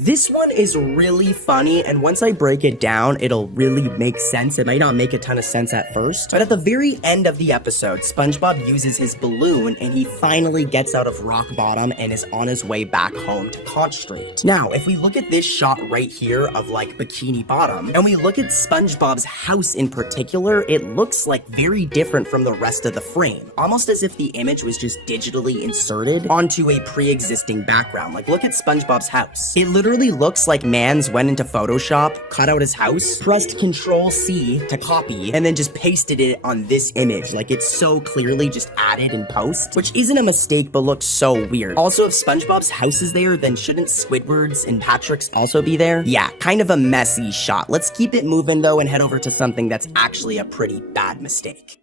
This one is really funny, and once I break it down, it'll really make sense. It might not make a ton of sense at first, but at the very end of the episode, SpongeBob uses his balloon, and he finally gets out of rock bottom and is on his way back home to Conch Street. Now, if we look at this shot right here of like Bikini Bottom, and we look at SpongeBob's house in particular, it looks like very different from the rest of the frame, almost as if the image was just digitally inserted onto a pre-existing background. Like, look at SpongeBob's house. It literally looks like Mans went into Photoshop, cut out his house, pressed Control-C to copy, and then just pasted it on this image. Like, it's so clearly just added in post, which isn't a mistake, but looks so weird. Also, if SpongeBob's house is there, then shouldn't Squidward's and Patrick's also be there? Yeah, kind of a messy shot. Let's keep it moving, though, and head over to something that's actually a pretty bad mistake.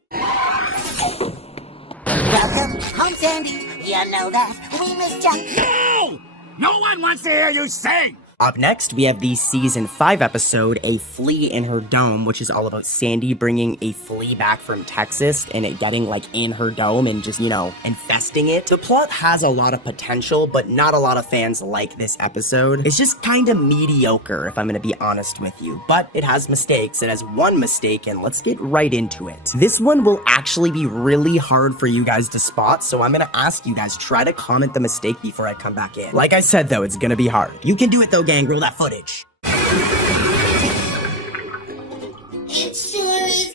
Welcome home, Sandy. You know that we missed you. No! No one wants to hear you sing! Up next, we have the Season 5 episode, A Flea in Her Dome, which is all about Sandy bringing a flea back from Texas and it getting, like, in her dome and just, you know, infesting it. The plot has a lot of potential, but not a lot of fans like this episode. It's just kind of mediocre, if I'm gonna be honest with you. But it has mistakes. It has one mistake, and let's get right into it. This one will actually be really hard for you guys to spot, so I'm gonna ask you guys, try to comment the mistake before I come back in. Like I said, though, it's gonna be hard. You can do it, though, gang. Roll that footage. It sure is.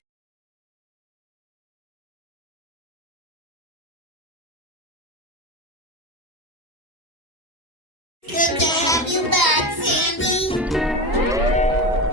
Good to have you back, Sandy.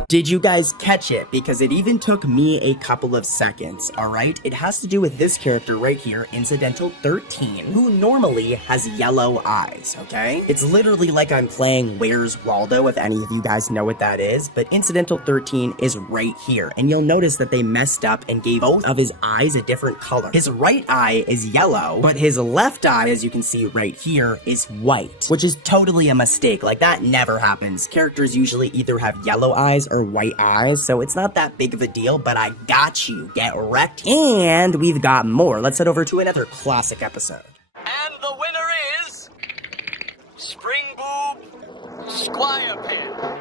Did you guys catch it? Because it even took me a couple of seconds, alright? It has to do with this character right here, Incidental 13, who normally has yellow eyes, okay? It's literally like I'm playing Where's Waldo, if any of you guys know what that is, but Incidental 13 is right here, and you'll notice that they messed up and gave both of his eyes a different color. His right eye is yellow, but his left eye, as you can see right here, is white, which is totally a mistake. Like, that never happens. Characters usually either have yellow eyes or white eyes, so it's not that big of a deal, but I got you. Get wrecked. And we've got more. Let's head over to another classic episode. And the winner is SpongeBob SquarePants.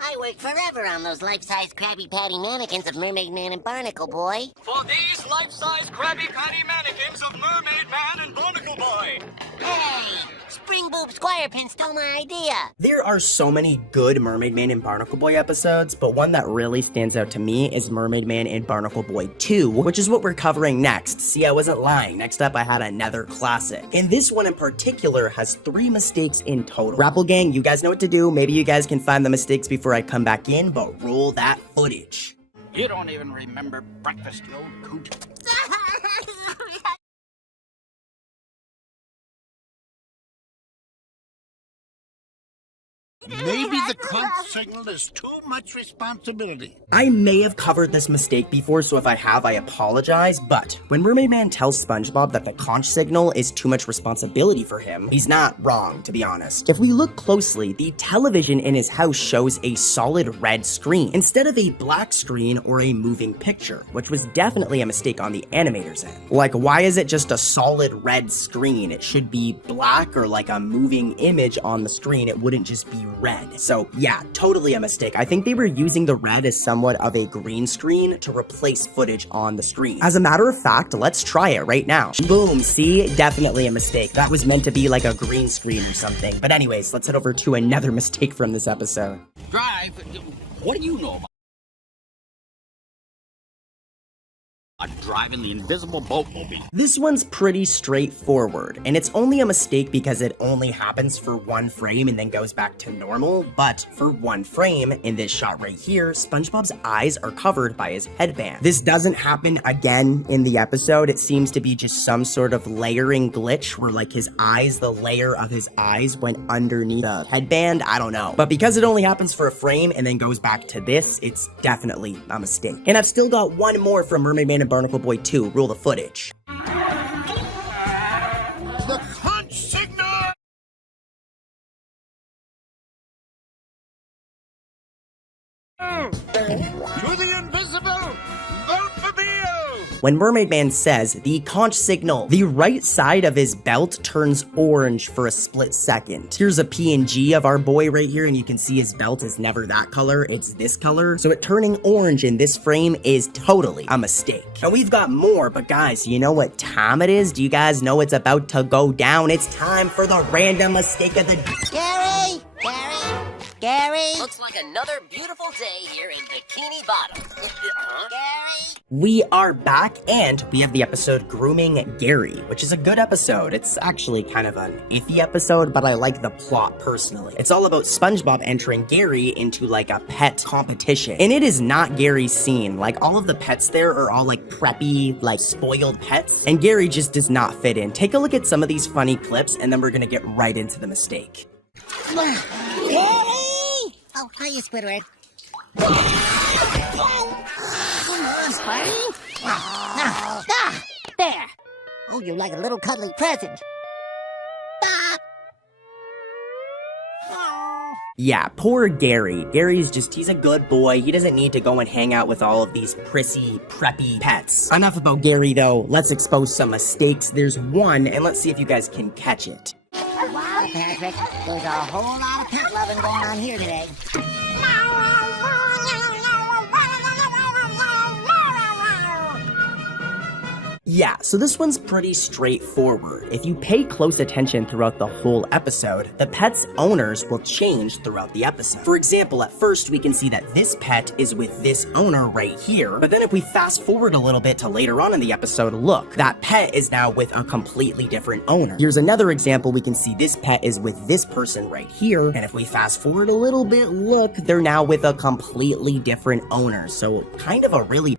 I worked forever on those life-size Krabby Patty mannequins of Mermaid Man and Barnacle Boy. For these life-size Krabby Patty mannequins of Mermaid Man and Barnacle Boy. Hey! SpongeBob SquarePants stole my idea. There are so many good Mermaid Man and Barnacle Boy episodes, but one that really stands out to me is Mermaid Man and Barnacle Boy 2, which is what we're covering next. See, I wasn't lying. Next up, I had another classic. And this one in particular has 3 mistakes in total. Rapple Gang, you guys know what to do. Maybe you guys can find the mistakes before I come back in, but roll that footage. You don't even remember breakfast, you old coot. Maybe the crunch signal is too much responsibility. I may have covered this mistake before, so if I have, I apologize, but when Mermaid Man tells SpongeBob that the conch signal is too much responsibility for him, he's not wrong, to be honest. If we look closely, the television in his house shows a solid red screen, instead of a black screen or a moving picture, which was definitely a mistake on the animator's end. Like, why is it just a solid red screen? It should be black or like a moving image on the screen. It wouldn't just be red. So yeah, totally a mistake. I think they were using the red as somewhat of a green screen to replace footage on the screen. As a matter of fact, let's try it right now. Boom, see? Definitely a mistake. That was meant to be like a green screen or something. But anyways, let's head over to another mistake from this episode. Drive? What do you know about driving the invisible boatmobile? This one's pretty straightforward, and it's only a mistake because it only happens for one frame and then goes back to normal, but for one frame, in this shot right here, SpongeBob's eyes are covered by his headband. This doesn't happen again in the episode. It seems to be just some sort of layering glitch where like his eyes, the layer of his eyes went underneath the headband. I don't know. But because it only happens for a frame and then goes back to this, it's definitely a mistake. And I've still got one more from Mermaid Man and Barnacle Boy 2. Roll the footage. The conch signal! You're the invisible! Vote for Bill! When Mermaid Man says the conch signal, the right side of his belt turns orange for a split second. Here's a PNG of our boy right here, and you can see his belt is never that color, it's this color. So it turning orange in this frame is totally a mistake. And we've got more, but guys, you know what time it is? Do you guys know it's about to go down? It's time for the random mistake of the Gary! Gary! Looks like another beautiful day here in Bikini Bottom. Gary! We are back, and we have the episode Grooming Gary, which is a good episode. It's actually kind of an iffy episode, but I like the plot personally. It's all about SpongeBob entering Gary into like a pet competition, and it is not Gary's scene. Like, all of the pets there are all like preppy, like spoiled pets, and Gary just does not fit in. Take a look at some of these funny clips, and then we're gonna get right into the mistake. Gary! Oh, hiya, Squidward. Come on, Spidey. There. Oh, you're like a little cuddly present. Yeah, poor Gary. He's a good boy. He doesn't need to go and hang out with all of these prissy, preppy pets. Enough about Gary though, let's expose some mistakes. There's one, and let's see if you guys can catch it. Wow, Patrick, there's a whole lot of pet loving going on here today. Yeah, so this one's pretty straightforward. If you pay close attention throughout the whole episode, the pet's owners will change throughout the episode. For example, at first we can see that this pet is with this owner right here, but then if we fast forward a little bit to later on in the episode, look, that pet is now with a completely different owner. Here's another example, we can see this pet is with this person right here, and if we fast forward a little bit, look, they're now with a completely different owner. So kind of a really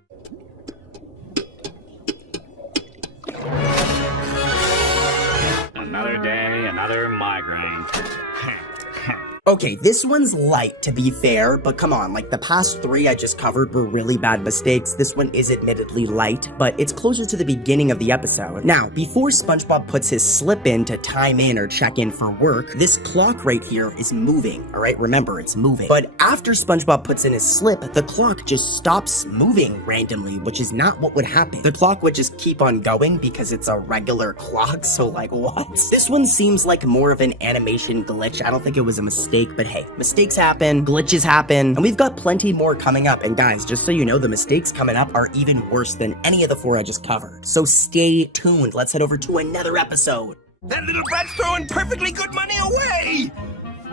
Another day, another migraine. Okay, this one's light, to be fair, but come on, like the past three I just covered were really bad mistakes. This one is admittedly light, but it's closer to the beginning of the episode. Now, before SpongeBob puts his slip in to time in or check in for work, this clock right here is moving, alright? Remember, it's moving. But after SpongeBob puts in his slip, the clock just stops moving randomly, which is not what would happen. The clock would just keep on going because it's a regular clock, so like, what? This one seems like more of an animation glitch. I don't think it was a mistake. But hey, mistakes happen, glitches happen, and we've got plenty more coming up. And guys, just so you know, the mistakes coming up are even worse than any of the four I just covered. So stay tuned. Let's head over to another episode. That little brat's throwing perfectly good money away!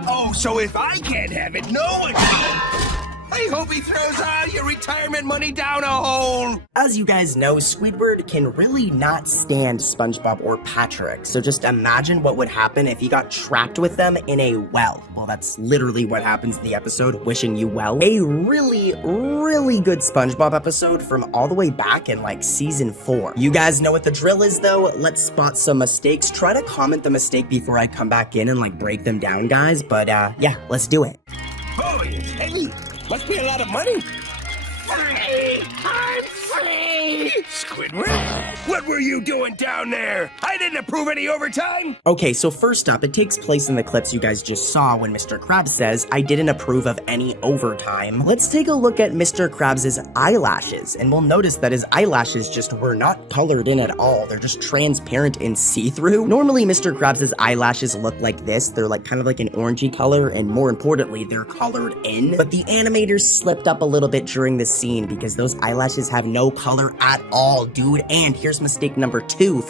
Oh, so if I can't have it, no one can! I hope he throws all your retirement money down a hole! As you guys know, Squidward can really not stand SpongeBob or Patrick, so just imagine what would happen if he got trapped with them in a well. Well, that's literally what happens in the episode, Wishing You Well. A really, really good SpongeBob episode from all the way back in like season 4. You guys know what the drill is though? Let's spot some mistakes. Try to comment the mistake before I come back in and like break them down, guys, but yeah, let's do it. Holy hey, must be a lot of money. Free! I'm free! Squidward, what were you doing down there? I didn't approve any overtime! Okay, so first up, it takes place in the clips you guys just saw when Mr. Krabs says, I didn't approve of any overtime. Let's take a look at Mr. Krabs' eyelashes, and we'll notice that his eyelashes just were not colored in at all. They're just transparent and see-through. Normally, Mr. Krabs' eyelashes look like this. They're like kind of like an orangey color, and more importantly, they're colored in. But the animators slipped up a little bit during this scene because those eyelashes have no color at all, dude. And here's mistake number 2